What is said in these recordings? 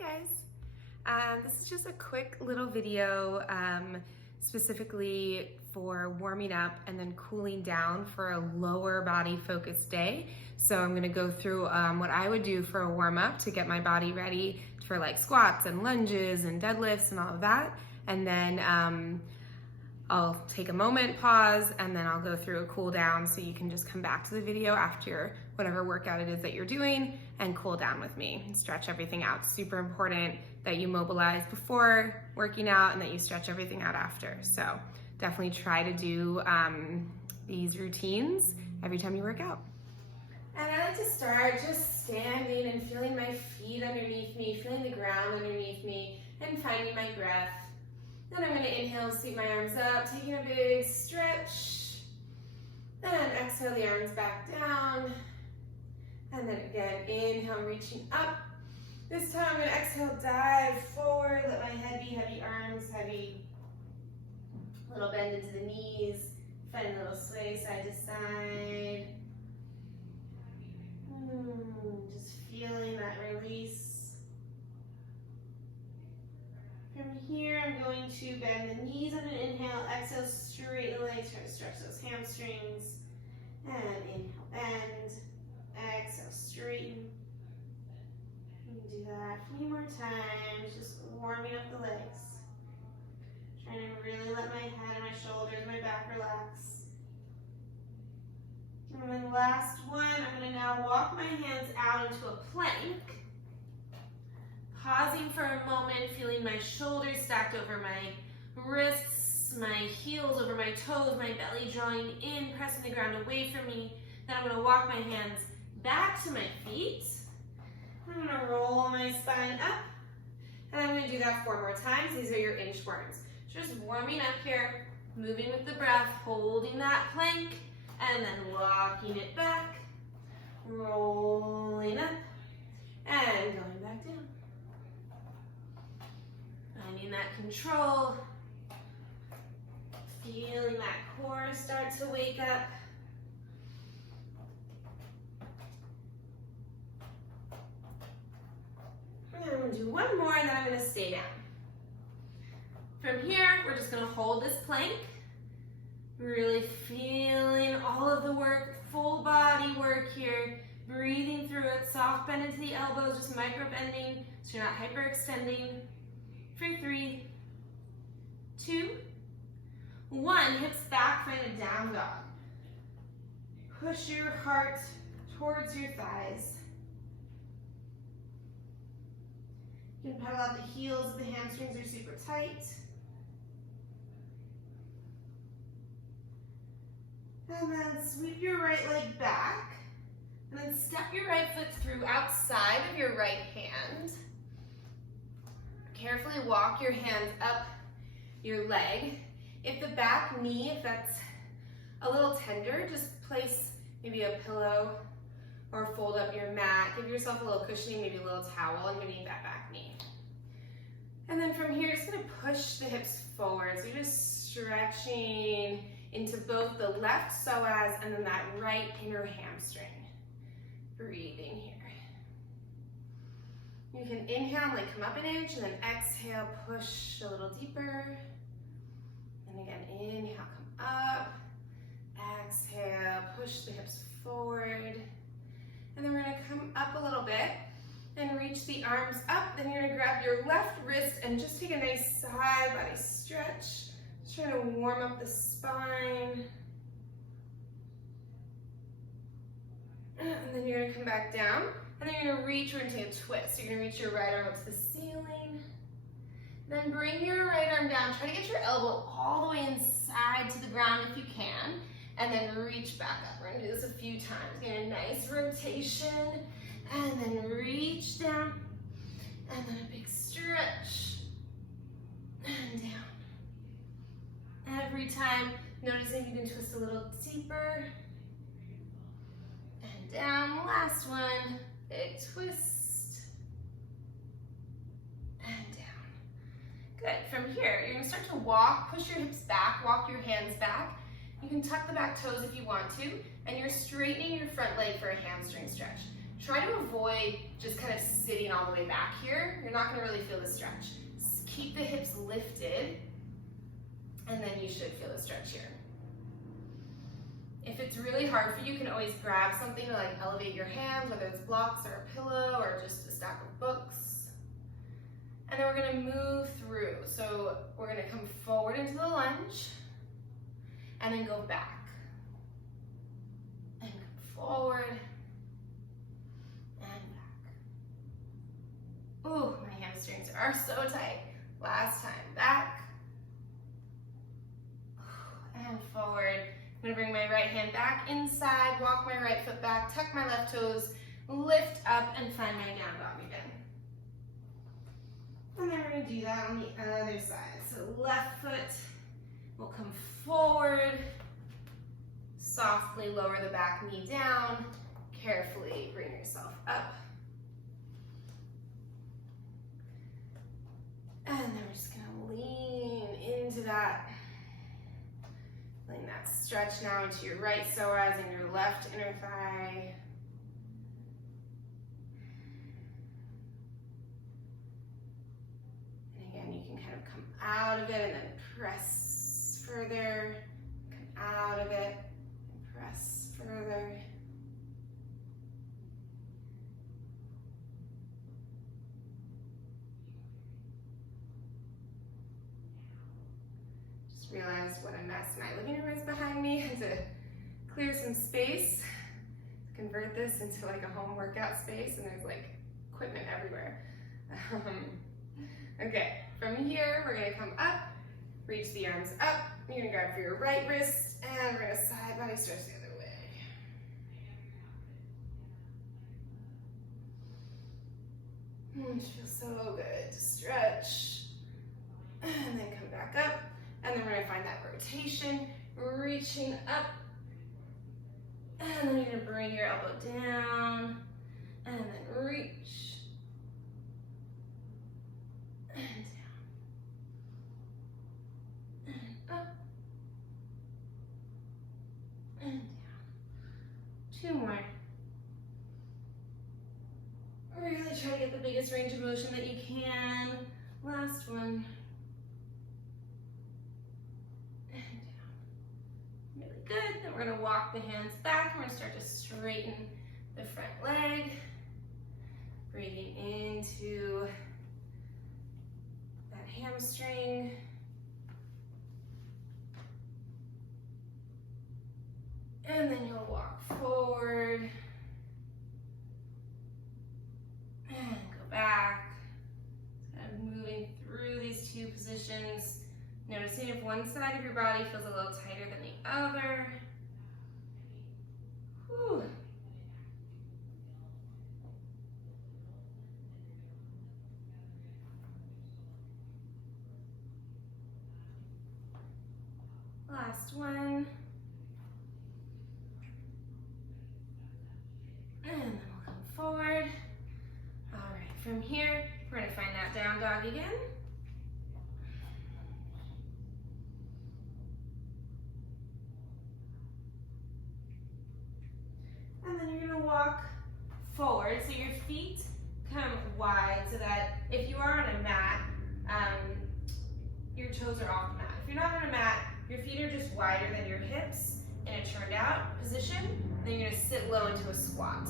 Hi guys, this is just a quick little video specifically for warming up and then cooling down for a lower body focused day. So I'm gonna go through what I would do for a warm up to get my body ready for like squats and lunges and deadlifts and all of that. And then I'll take a moment, pause, and then I'll go through a cool down so you can just come back to the video after whatever workout it is that you're doing and cool down with me and stretch everything out. Super important that you mobilize before working out and that you stretch everything out after. So definitely try to do these routines every time you work out. And I like to start just standing and feeling my feet underneath me, feeling the ground underneath me, and finding my breath. Then I'm going to inhale, sweep my arms up, taking a big stretch. Then exhale the arms back down. And then again, inhale, reaching up. This time I'm going to exhale, dive forward, let my head be heavy, arms heavy. Little bend into the knees, find a little sway side to side. Just feeling that release. From here, I'm going to bend the knees on an inhale, exhale, straighten the legs, try to stretch those hamstrings. And inhale, bend, exhale, straighten. You can do that a few more times, just warming up the legs. Trying to really let my head and my shoulders, my back relax. And then last one, I'm going to now walk my hands out into a plank. Pausing for a moment, feeling my shoulders stacked over my wrists, my heels over my toes, my belly drawing in, pressing the ground away from me. Then I'm going to walk my hands back to my feet. I'm going to roll my spine up. And I'm going to do that 4 more times. These are your inchworms. Just warming up here, moving with the breath, holding that plank, and then walking it back, rolling up, and going back down. Finding that control, feeling that core start to wake up. And I'm going to do one more and then I'm going to stay down. From here, we're just going to hold this plank, really feeling all of the work, full body work here, breathing through it, soft bend into the elbows, just micro bending so you're not hyperextending. For 3, 2, 1, hips back, find a down dog. Push your heart towards your thighs. You can pedal out the heels if the hamstrings are super tight. And then sweep your right leg back. And then step your right foot through outside of your right hand. Carefully walk your hands up your leg. If the back knee, if that's a little tender, just place maybe a pillow or fold up your mat. Give yourself a little cushioning, maybe a little towel underneath that back knee. And then from here, just gonna push the hips forward. So you're just stretching into both the left psoas and then that right inner hamstring. Breathing here. You can inhale, like come up an inch, and then exhale, push a little deeper. And again, inhale, come up. Exhale, push the hips forward. And then we're gonna come up a little bit and reach the arms up. Then you're gonna grab your left wrist and just take a nice side body stretch. Just trying to warm up the spine. And then you're gonna come back down. And then you're gonna reach, we're gonna take a twist. You're gonna reach your right arm up to the ceiling. Then bring your right arm down. Try to get your elbow all the way inside to the ground if you can. And then reach back up. We're gonna do this a few times. Get a nice rotation. And then reach down. And then a big stretch. And down. Every time, noticing you can twist a little deeper. And down. Last one. Big twist, and down. Good, from here, you're gonna start to walk, push your hips back, walk your hands back. You can tuck the back toes if you want to, and you're straightening your front leg for a hamstring stretch. Try to avoid just kind of sitting all the way back here. You're not gonna really feel the stretch. Keep the hips lifted, and then you should feel the stretch here. If it's really hard for you, you can always grab something to like elevate your hands, whether it's blocks or a pillow or just a stack of books. And then we're gonna move through. So we're gonna come forward into the lunge, and then go back. And come forward, and back. Ooh, my hamstrings are so tight. Last time, back, and forward. I'm gonna bring my right hand back inside, walk my right foot back, tuck my left toes, lift up, and find my down dog again. And then we're gonna do that on the other side. So left foot will come forward, softly lower the back knee down, carefully bring yourself up. And then we're just gonna lean into that. Letting that stretch now into your right psoas and your left inner thigh. And again, you can kind of come out of it and then press further. Come out of it and press further. Realized what a mess my living room is behind me, and to clear some space, convert this into like a home workout space, and there's like equipment everywhere. Okay, from here we're gonna come up, reach the arms up, you're gonna grab for your right wrist, and we're gonna side body stretch the other way. It feels so good to stretch, and then come back up. And then we're gonna find that rotation, reaching up. And then you're gonna bring your elbow down, and then reach, and down, and up, and down. 2 more. Really try to get the biggest range of motion that you can. Last one. Good, then we're gonna walk the hands back and we're gonna start to straighten the front leg. Breathing into that hamstring. And then you'll walk forward and go back. Kind of moving through these 2 positions. Noticing if one side of your body feels a little tighter than the other. Whew. Last one. And then we'll come forward. All right, from here, we're gonna find that down dog again. And then you're gonna walk forward, so your feet come wide so that if you are on a mat, your toes are off the mat. If you're not on a mat, your feet are just wider than your hips in a turned out position. Then you're gonna sit low into a squat.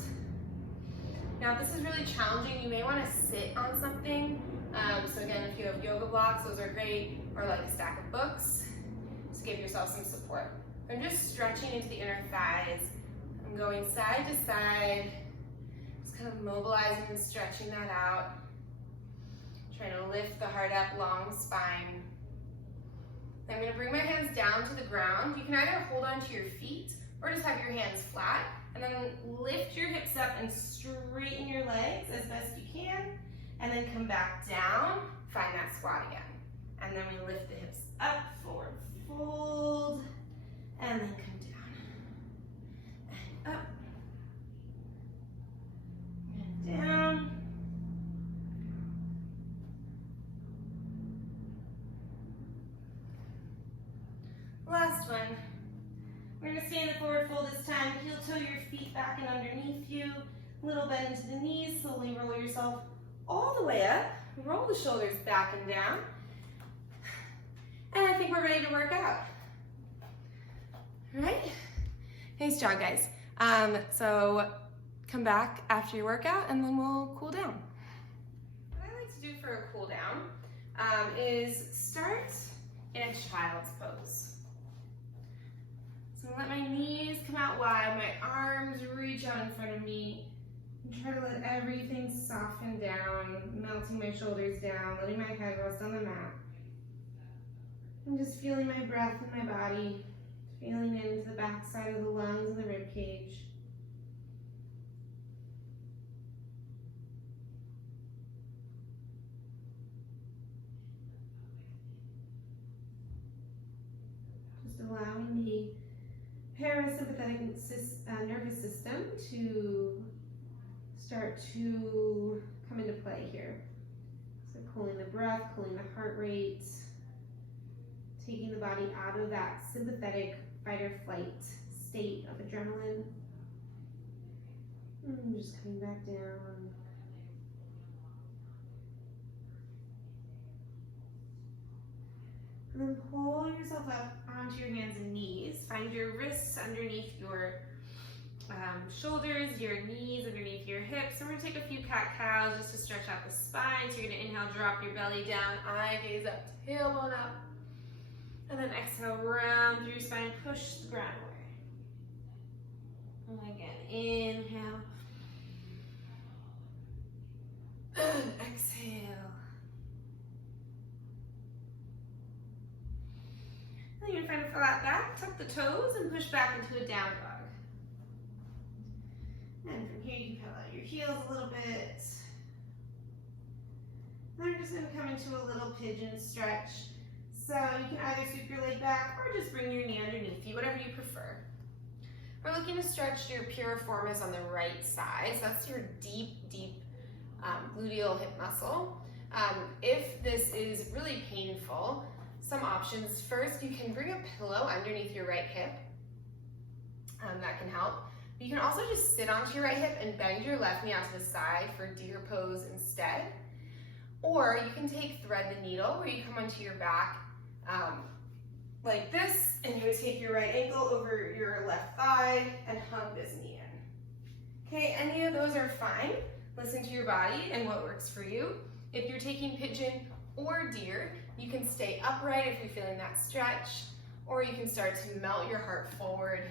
Now, if this is really challenging, you may wanna sit on something. So again, if you have yoga blocks, those are great, or like a stack of books, just give yourself some support. I'm just stretching into the inner thighs. I'm going side to side, just kind of mobilizing and stretching that out. Trying to lift the heart up, long spine. I'm gonna bring my hands down to the ground. You can either hold onto your feet or just have your hands flat, and then lift your hips up and straighten your legs as best you can, and then come back down, find that squat again. And then we lift the hips up, forward fold, and then come down, and up, and down. Last one. We're gonna stay in the forward fold this time. Heel toe your feet back and underneath you. Little bend into the knees, slowly roll yourself all the way up. Roll the shoulders back and down. And I think we're ready to work out. All right? Nice job, guys. So come back after your workout and then we'll cool down. What I like to do for a cool down is start in a child's pose. So let my knees come out wide, my arms reach out in front of me, and try to let everything soften down, melting my shoulders down, letting my head rest on the mat. I'm just feeling my breath in my body, feeling into the back side of the lungs and the rib cage. Just allowing the parasympathetic nervous system to start to come into play here. So cooling the breath, cooling the heart rate, taking the body out of that sympathetic fight or flight state of adrenaline. And just coming back down. And then pull yourself up onto your hands and knees. Find your wrists underneath your shoulders, your knees underneath your hips. And we're gonna take a few cat-cows just to stretch out the spine. So you're gonna inhale, drop your belly down, eye gaze up, tailbone up. And then exhale, round through your spine, push the ground away. And again, inhale. And exhale. Then you're gonna find a flat back, tuck the toes, and push back into a down dog. And from here, you can pedal out your heels a little bit. Then we're just gonna come into a little pigeon stretch. So you can either sweep your leg back or just bring your knee underneath you, whatever you prefer. We're looking to stretch your piriformis on the right side. So that's your deep gluteal hip muscle. If this is really painful, some options. First, you can bring a pillow underneath your right hip. That can help. You can also just sit onto your right hip and bend your left knee out to the side for deer pose instead. Or you can thread the needle where you come onto your back like this, and you would take your right ankle over your left thigh and hug this knee in. Okay, any of those are fine. Listen to your body and what works for you. If you're taking pigeon or deer, you can stay upright if you're feeling that stretch, or you can start to melt your heart forward.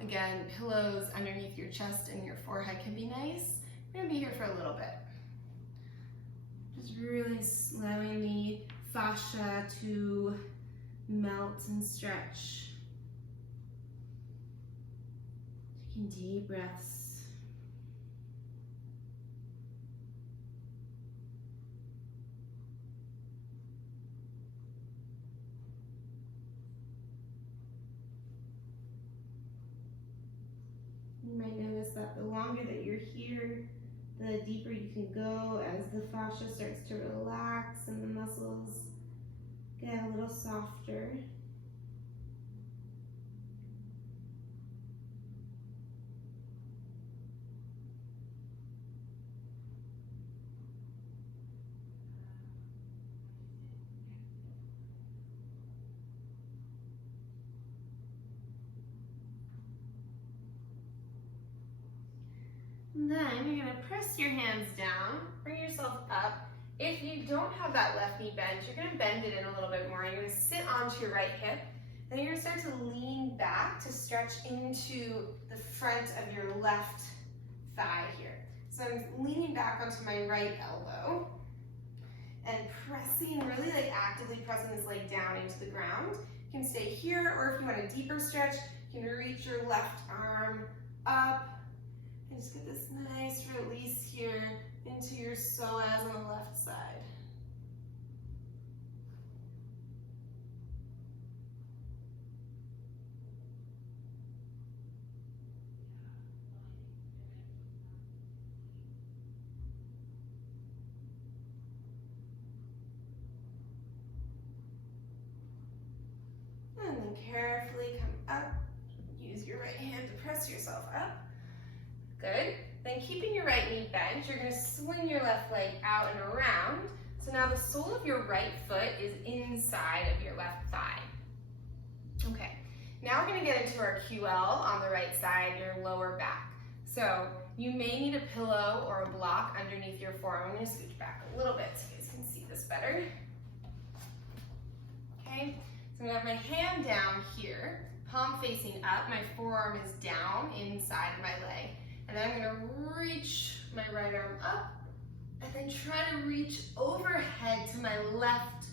Again, pillows underneath your chest and your forehead can be nice. We're gonna be here for a little bit. Just really allowing the fascia to melt and stretch. Taking deep breaths. You might notice that the longer that you're here, the deeper you can go as the fascia starts to relax and the muscles get a little softer. And then you're going to press your hands down, bring yourself up. If you don't have that left knee bent, you're going to bend it in a little bit more. You're going to sit onto your right hip. Then you're going to start to lean back to stretch into the front of your left thigh here. So I'm leaning back onto my right elbow and pressing, really like actively pressing this leg down into the ground. You can stay here, or if you want a deeper stretch, you can reach your left arm up. And just get this nice release here into your psoas on the left side. And then carefully come up. Use your right hand to press yourself up. Good. Then then keeping your right knee bent, you're gonna swing your left leg out and around. So now the sole of your right foot is inside of your left thigh. Okay, now we're gonna get into our QL on the right side, your lower back. So you may need a pillow or a block underneath your forearm. I'm gonna scooch back a little bit so you guys can see this better. Okay, so I'm gonna have my hand down here, palm facing up, my forearm is down inside of my leg. And then I'm gonna reach my right arm up and then try to reach overhead to my left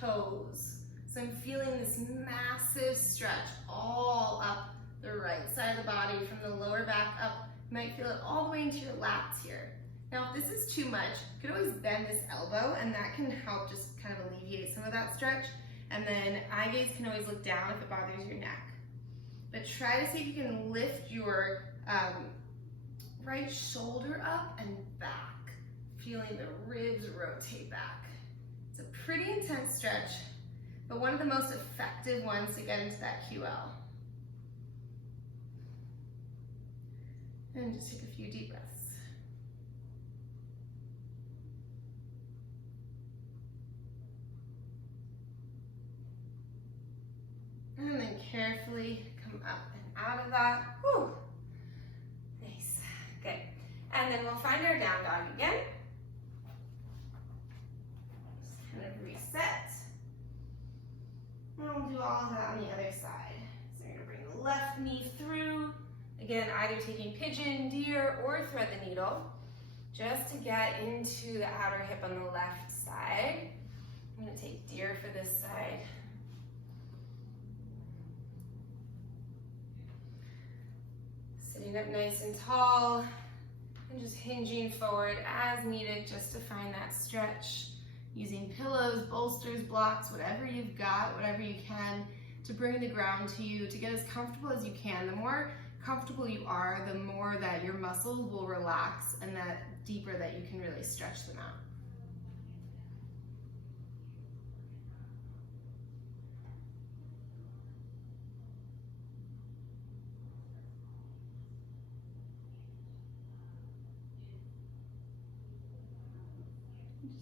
toes. So I'm feeling this massive stretch all up the right side of the body from the lower back up. You might feel it all the way into your lats here. Now, if this is too much, you can always bend this elbow and that can help just kind of alleviate some of that stretch. And then eye gaze can always look down if it bothers your neck. But try to see if you can lift your right shoulder up and back, feeling the ribs rotate back. It's a pretty intense stretch, but one of the most effective ones to get into that QL. And just take a few deep breaths. And then carefully come up and out of that. Whew. Nice. Good. And then we'll find our down dog again. Just kind of reset. And we'll do all of that on the other side. So you're going to bring the left knee through. Again, either taking pigeon, deer, or thread the needle, just to get into the outer hip on the left side. I'm going to take deer for this side. Sitting up nice and tall, and just hinging forward as needed just to find that stretch. Using pillows, bolsters, blocks, whatever you've got, whatever you can to bring the ground to you, to get as comfortable as you can. The more comfortable you are, the more that your muscles will relax and that deeper that you can really stretch them out.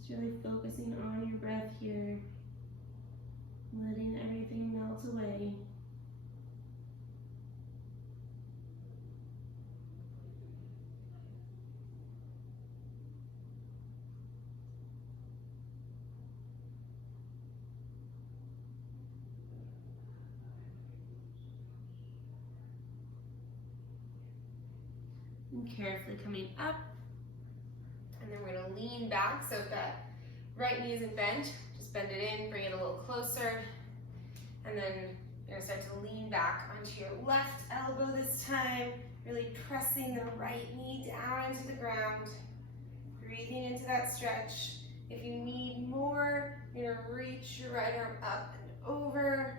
Just really focusing on your breath here, letting everything melt away. And carefully coming up. And then we're going to lean back. So if that right knee isn't bent, just bend it in, bring it a little closer. And then you're going to start to lean back onto your left elbow this time, really pressing the right knee down into the ground, breathing into that stretch. If you need more, you're going to reach your right arm up and over.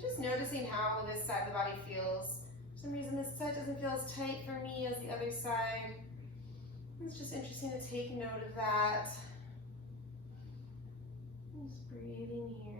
Just noticing how this side of the body feels. For some reason, this side doesn't feel as tight for me as the other side. It's just interesting to take note of that. Just breathing here.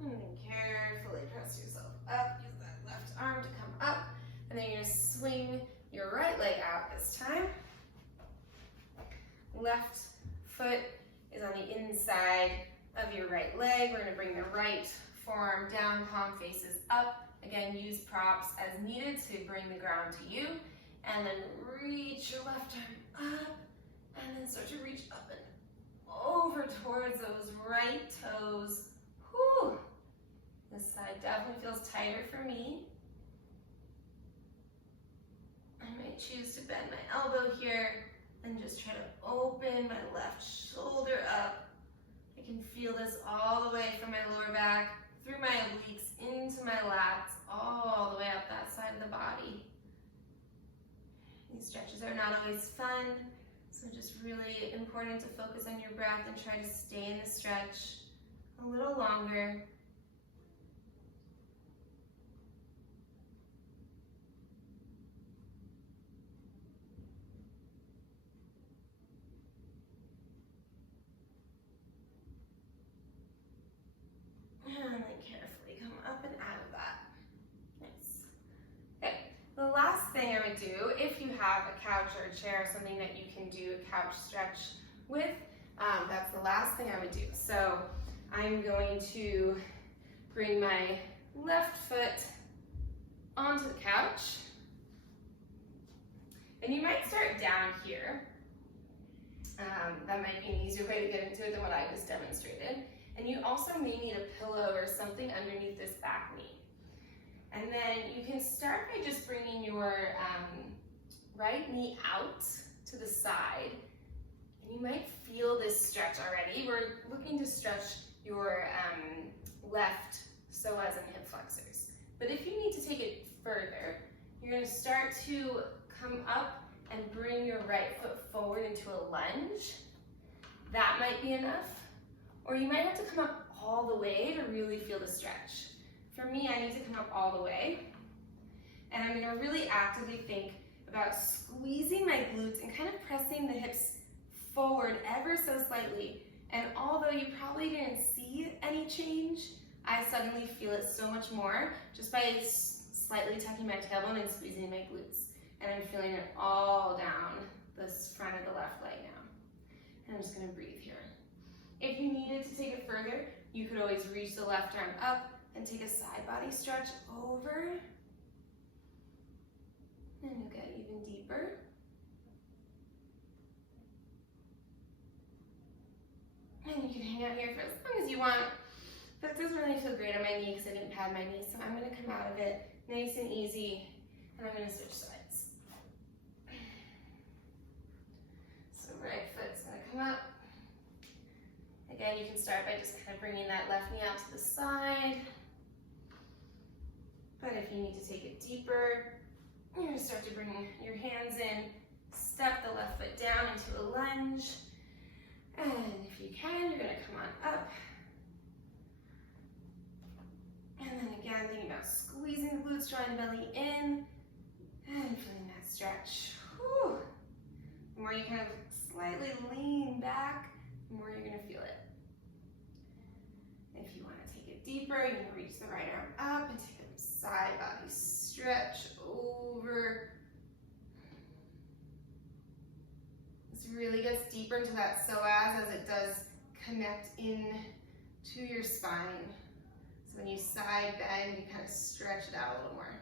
And then carefully press yourself up. Use that left arm to come up. And then you're going to swing your right leg out this time. Left foot is on the inside of your right leg. We're going to bring the right forearm down, palm faces up. Again, use props as needed to bring the ground to you. And then reach your left arm up. And then start to reach up and over towards those right toes. Whew. This side definitely feels tighter for me. I might choose to bend my elbow here and just try to open my left shoulder up. I can feel this all the way from my lower back, through my obliques, into my lats, all the way up that side of the body. These stretches are not always fun, so just really important to focus on your breath and try to stay in the stretch a little longer. have a couch or a chair, something that you can do a couch stretch with, that's the last thing I would do. So I'm going to bring my left foot onto the couch. And you might start down here. That might be an easier way to get into it than what I just demonstrated. And you also may need a pillow or something underneath this back knee. And then you can start by just bringing your right knee out to the side. And you might feel this stretch already. We're looking to stretch your left psoas and hip flexors. But if you need to take it further, you're going to start to come up and bring your right foot forward into a lunge. That might be enough. Or you might have to come up all the way to really feel the stretch. For me, I need to come up all the way. And I'm going to really actively think about squeezing my glutes and kind of pressing the hips forward ever so slightly. And although you probably didn't see any change, I suddenly feel it so much more just by slightly tucking my tailbone and squeezing my glutes. And I'm feeling it all down this front of the left leg now. And I'm just going to breathe here. If you needed to take it further, you could always reach the left arm up and take a side body stretch over. And you'll get even deeper. And you can hang out here for as long as you want. But it doesn't really feel great on my knee because I didn't pad my knee, so I'm going to come out of it nice and easy, and I'm going to switch sides. So right foot's going to come up. Again, you can start by just kind of bringing that left knee out to the side. But if you need to take it deeper, you're going to start to bring your hands in, step the left foot down into a lunge, and if you can, you're going to come on up. And then again, thinking about squeezing the glutes, drawing the belly in, and feeling that stretch. Whew. The more you kind of slightly lean back, the more you're going to feel it. If you want to take it deeper, you can reach the right arm up and take a side body stretch over. This really gets deeper into that psoas as it does connect in to your spine. So when you side bend, you kind of stretch it out a little more.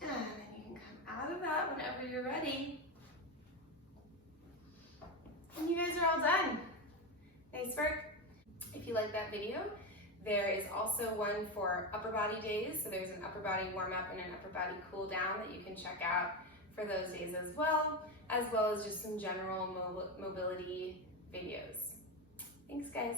And then you can come out of that whenever you're ready. And you guys are all done. Nice work. If you like that video, there is also one for upper body days. So there's an upper body warm up and an upper body cool down that you can check out for those days as well as just some general mobility videos. Thanks, guys.